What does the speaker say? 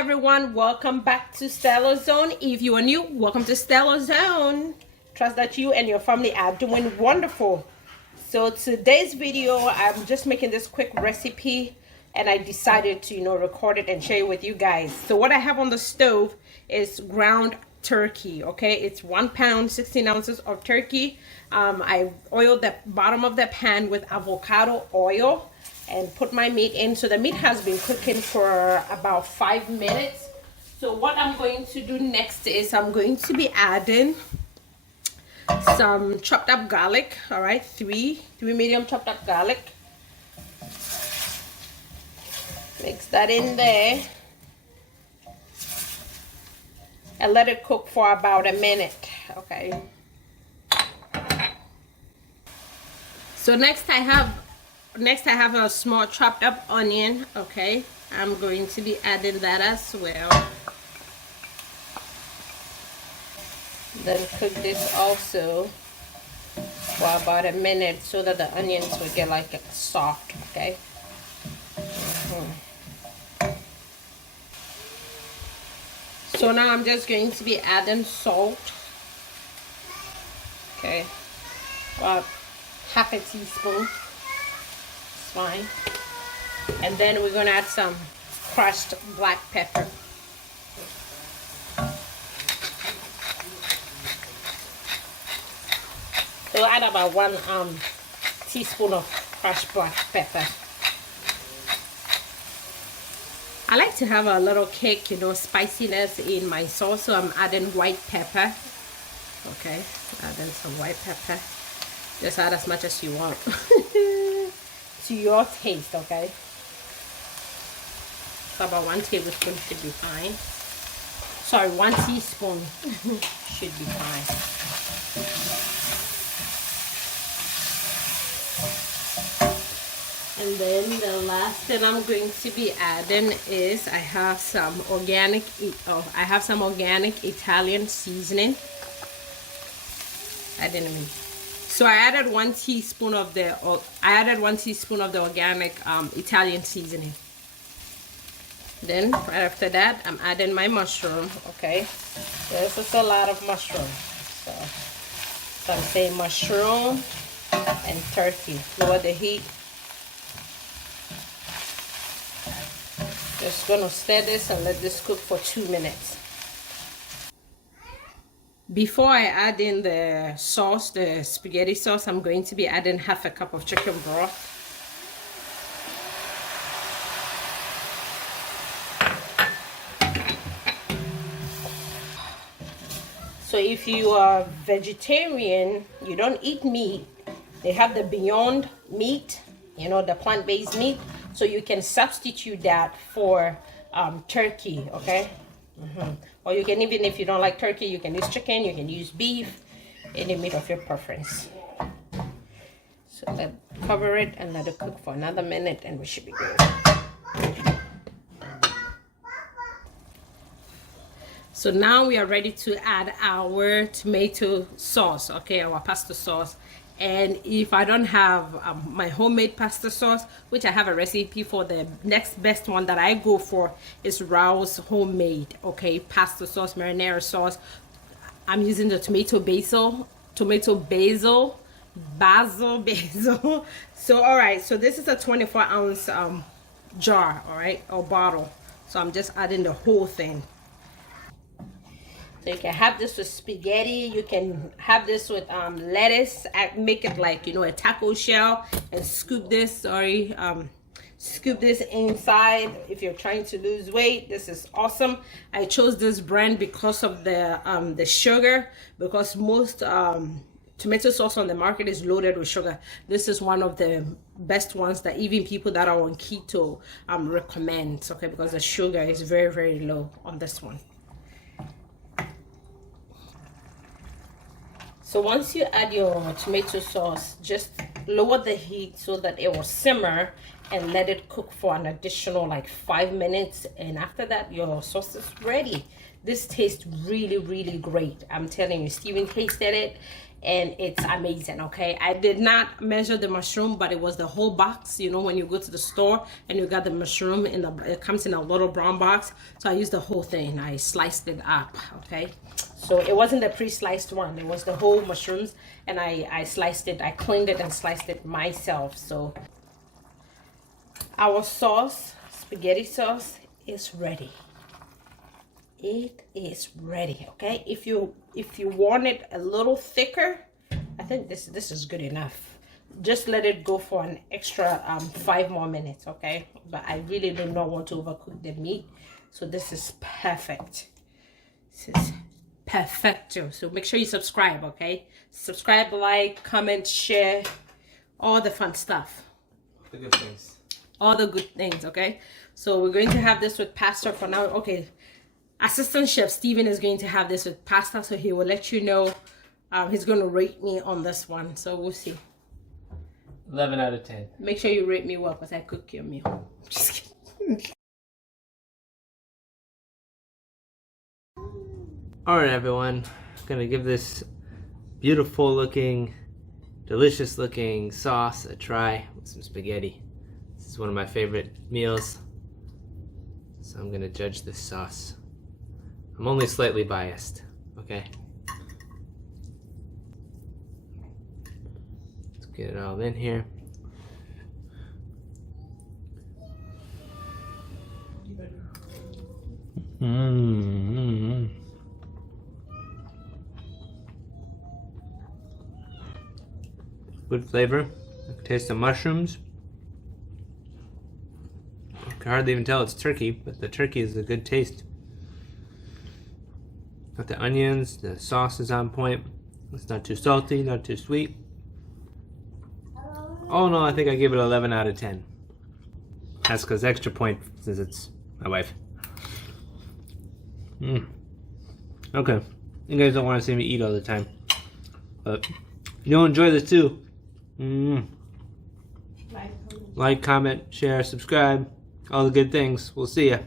everyone, welcome back to StellaZone. If you are new, welcome to StellaZone. Trust that you and your family are doing wonderful. So today's video, I'm just making this quick recipe and I decided to record it and share it with you guys. So what I have on the stove is ground turkey. Okay, it's 1 pound 16 ounces of turkey. I oiled the bottom of the pan with avocado oil and put my meat in. So the meat has been cooking for about 5 minutes. So what I'm going to do next is I'm going to be adding some chopped up garlic. All right, three medium chopped up garlic. Mix that in there and let it cook for about a minute. Okay, so next I have a small chopped up onion. Okay, I'm going to be adding that as well. Then cook this also for about a minute so that the onions will get like soft. Okay. So now I'm just going to be adding salt. Okay, about half a teaspoon. It's fine. And then we're gonna add some crushed black pepper. So add about 1 teaspoon of crushed black pepper. I like to have a little kick, spiciness in my sauce, so I'm adding white pepper. Okay, adding some white pepper. Just add as much as you want to your taste. Okay, so about 1 tablespoon should be fine. Sorry, 1 teaspoon should be fine. And then the last thing I'm going to be adding is I have some organic Italian seasoning. So I added 1 teaspoon of the organic Italian seasoning. Then right after that, I'm adding my mushroom. Okay, this is a lot of mushroom. So I'm saying mushroom and turkey. Lower the heat. Just gonna stir this and let this cook for 2 minutes. Before I add in the sauce, the spaghetti sauce, I'm going to be adding half a cup of chicken broth. So if you are vegetarian, you don't eat meat, they have the Beyond Meat, the plant-based meat. So you can substitute that for turkey, okay? Or you can, even if you don't like turkey, you can use chicken, you can use beef, any meat of your preference. So cover it and let it cook for another minute and we should be good. So now we are ready to add our tomato sauce, okay, our pasta sauce. And if I don't have my homemade pasta sauce, which I have a recipe for, the next best one that I go for is Rao's homemade, okay, pasta sauce, marinara sauce. I'm using the tomato basil. So all right, so this is a 24-ounce jar, all right, or bottle. So I'm just adding the whole thing. So you can have this with spaghetti, you can have this with lettuce, make it like, a taco shell and scoop this inside. If you're trying to lose weight, this is awesome. I chose this brand because of the sugar, because most tomato sauce on the market is loaded with sugar. This is one of the best ones that even people that are on keto recommend, okay, because the sugar is very, very low on this one. So once you add your tomato sauce, just lower the heat so that it will simmer and let it cook for an additional like 5 minutes. And after that, your sauce is ready. This tastes really, really great. I'm telling you, Steven tasted it and it's amazing. Okay, I did not measure the mushroom, but it was the whole box. You know, when you go to the store and you got the mushroom in the, it comes in a little brown box, so I used the whole thing. I sliced it up. Okay, so it wasn't the pre-sliced one, it was the whole mushrooms, and I sliced it, I cleaned it and sliced it myself. So our sauce, spaghetti sauce, is ready. It is ready. Okay, if you want it a little thicker, I think this is good enough. Just let it go for an extra 5 more minutes. Okay, but I really do not want to overcook the meat, so this is perfect. This is perfecto. So make sure you subscribe. Okay, subscribe, like, comment, share, all the fun stuff, The good things, all the good things. Okay, so we're going to have this with pasta for now. Okay, Assistant Chef Steven is going to have this with pasta, so he will let you know. He's going to rate me on this one, so we'll see. 11 out of 10. Make sure you rate me well, because I cook your meal. Just kidding. Alright everyone, I'm gonna give this beautiful looking, delicious looking sauce a try with some spaghetti. This is one of my favorite meals, so I'm gonna judge this sauce. I'm only slightly biased, okay? Let's get it all in here. Good flavor. I can taste the mushrooms. I can hardly even tell it's turkey, but the turkey is a good taste. Got the onions, the sauce is on point. It's not too salty, not too sweet. Oh no, I think I gave it 11 out of 10. That's because extra point since it's my wife. Okay, you guys don't want to see me eat all the time, but you'll enjoy this too. Like, comment, share, subscribe, all the good things. We'll see ya.